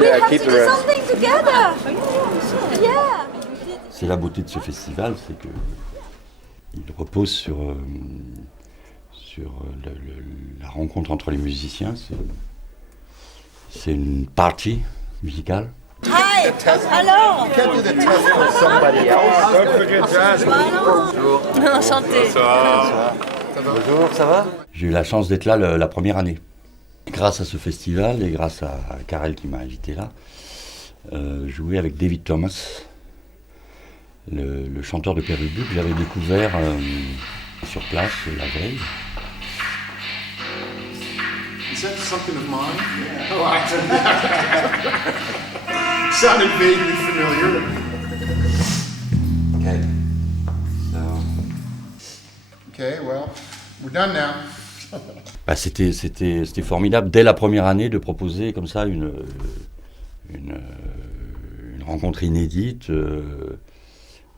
We have to do something together. Yeah. C'est la beauté de ce festival, c'est que il repose sur la rencontre entre les musiciens. C'est une partie musicale. Hi. Hello. You can't do the test for somebody else. Don't forget Jasmine. Bonjour. Enchanté. Bonjour, ça va? J'ai eu la chance d'être là la première année. Grâce à ce festival et grâce à Karel qui m'a invité là, jouer avec David Thomas, le chanteur de Pérubus que j'avais découvert sur place la veille. Is that something of mine? Yeah. Oh, sounded vaguely familiar. Okay. Okay, well, we're done now. Bah, c'était formidable dès la première année de proposer comme ça une rencontre inédite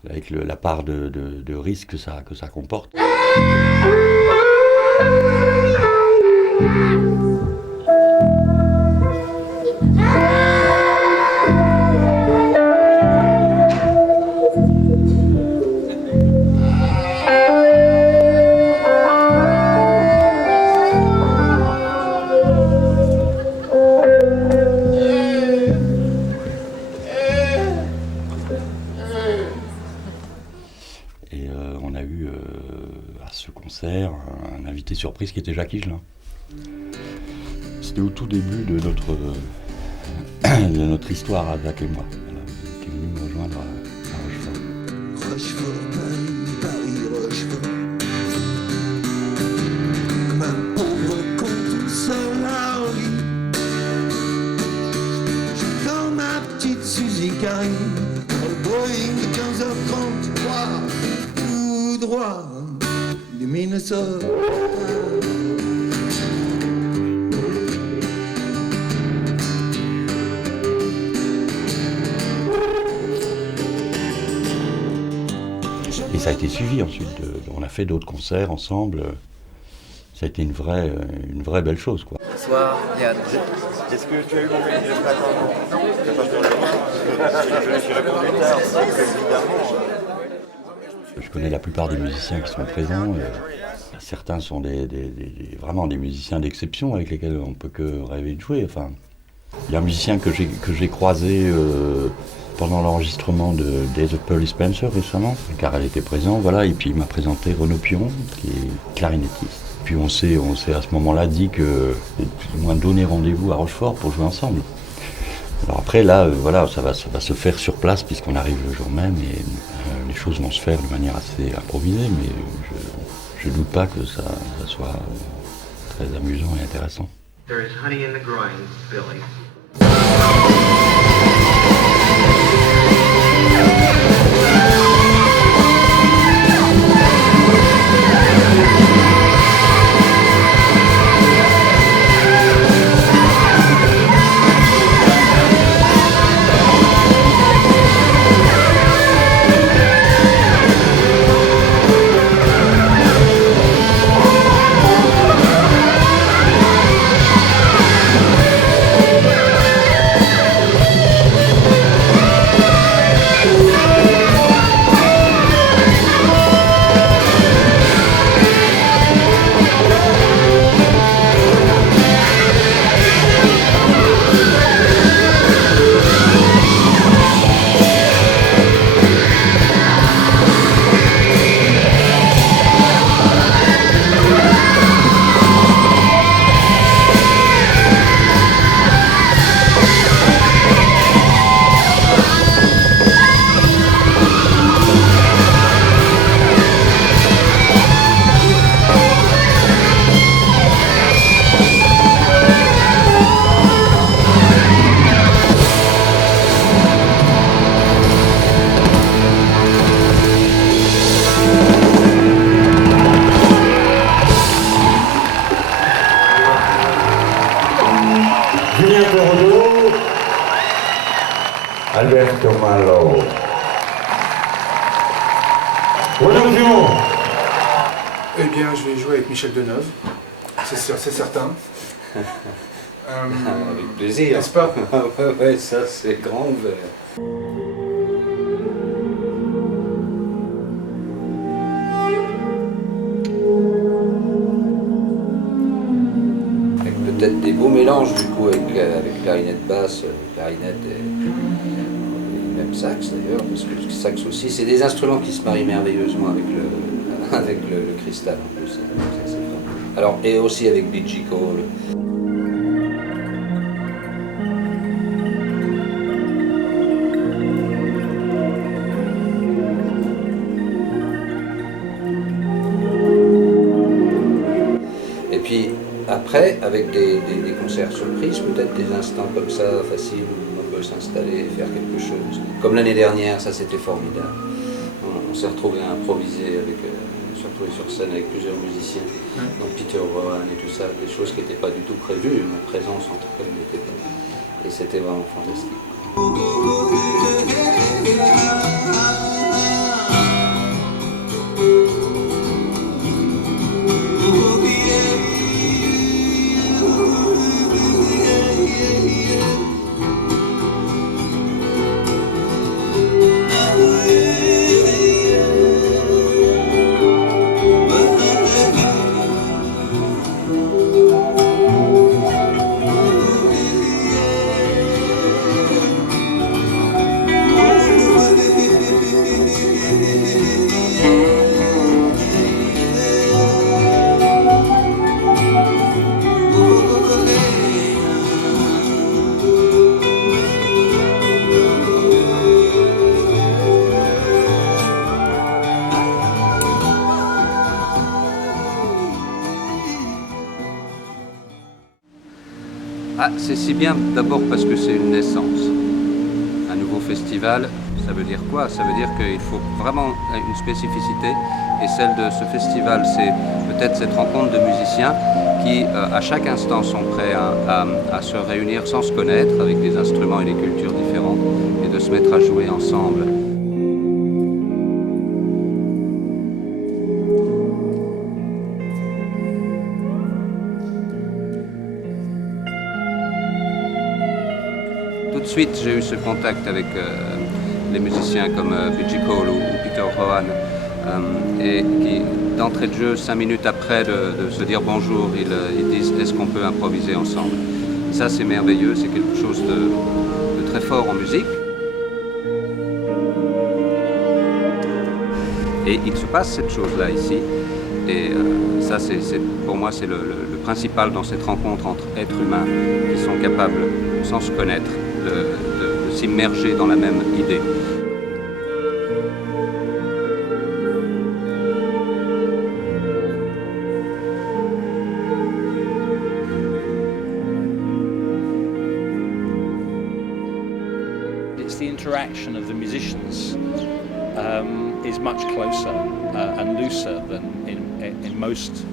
avec la part de risque que ça comporte. Et on a eu à ce concert un invité surprise qui était Jacques Higelin. C'était au tout début de notre histoire à Jacques et moi. Voilà, il était venu me rejoindre à Rochefort. Rochefort, Paris, Rochefort. Comme un pauvre con tout seul à Orly. Je prends ma petite Suzy Carrie, dans le Boeing de 15h33, tout droit du Minnesota. Et ça a été suivi ensuite. On a fait d'autres concerts ensemble. Ça a été une vraie belle chose, quoi. Bonsoir, Yann. Est-ce que tu as eu mon mail de ce matin? Non. Tu n'as pas fait le voir? Je répondu tard, évidemment. Je connais la plupart des musiciens qui sont présents. Certains sont vraiment des musiciens d'exception avec lesquels on ne peut que rêver de jouer. Enfin, il y a un musicien que j'ai croisé pendant l'enregistrement de Days of Pearly Spencer récemment, car elle était présente, voilà, et puis il m'a présenté Renaud Pion, qui est clarinettiste. Puis on s'est à ce moment-là dit que plus ou moins donné rendez-vous à Rochefort pour jouer ensemble. Alors après là, voilà, ça va se faire sur place puisqu'on arrive le jour même et les choses vont se faire de manière assez improvisée, mais je doute pas que ça soit très amusant et intéressant. There is honey in the groin, Billy. Alberto Malo. Bonjour. Eh bien, je vais jouer avec Michel Deneuve, c'est sûr, c'est certain. Avec plaisir. N'est-ce pas? Ouais, ça c'est grand ouvert. Avec peut-être des beaux mélanges du coup avec clarinette basse, clarinette et même sax d'ailleurs, parce que le sax aussi, c'est des instruments qui se marient merveilleusement avec le cristal en plus. Alors, et aussi avec B.G. Cole. Et puis après, avec des concerts surprises, peut-être des instants comme ça, faciles, où on peut s'installer et faire quelque chose. Comme l'année dernière, ça c'était formidable. On s'est retrouvé à improviser se retrouver sur scène avec plusieurs musiciens, donc Peter Rowan et tout ça, des choses qui n'étaient pas du tout prévues, ma présence en tout cas n'était pas. Et c'était vraiment fantastique. Ah, c'est si bien d'abord parce que c'est une naissance. Un nouveau festival, ça veut dire quoi? Ça veut dire qu'il faut vraiment une spécificité. Et celle de ce festival, c'est peut-être cette rencontre de musiciens qui, à chaque instant, sont prêts à se réunir sans se connaître, avec des instruments et des cultures différentes, et de se mettre à jouer ensemble. Tout de suite, j'ai eu ce contact avec les musiciens comme B.G. Cole ou Peter Rowan, et qui, d'entrée de jeu, 5 minutes après de se dire bonjour, ils disent est-ce qu'on peut improviser ensemble. Ça, c'est merveilleux, c'est quelque chose de très fort en musique. Et il se passe cette chose-là ici, et ça, pour moi, c'est le principal dans cette rencontre entre êtres humains qui sont capables, sans se connaître, de s'immerger dans la même idée. It's the interaction of the musicians is much closer and looser than in most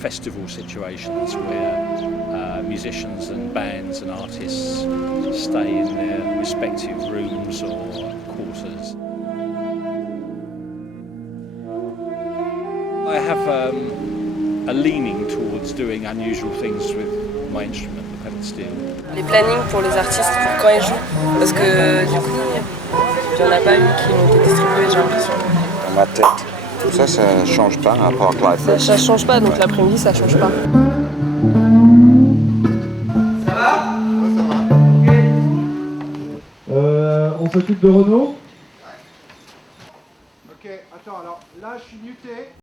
festival situations where musicians and bands and artists stay in their respective rooms or quarters. I have a leaning towards doing unusual things with my instrument, the pedal steel. Les plannings pour les artistes, pour quand ils jouent, parce que du coup, il n'y en a pas eu qui ont été distribués, j'ai l'impression. Dans ma tête. Tout ça, ça change pas par rapport à Clive. Ça change pas, donc l'après-midi, ça change pas. Ça va? On s'occupe de Renaud. Ok, attends, alors là je suis muté.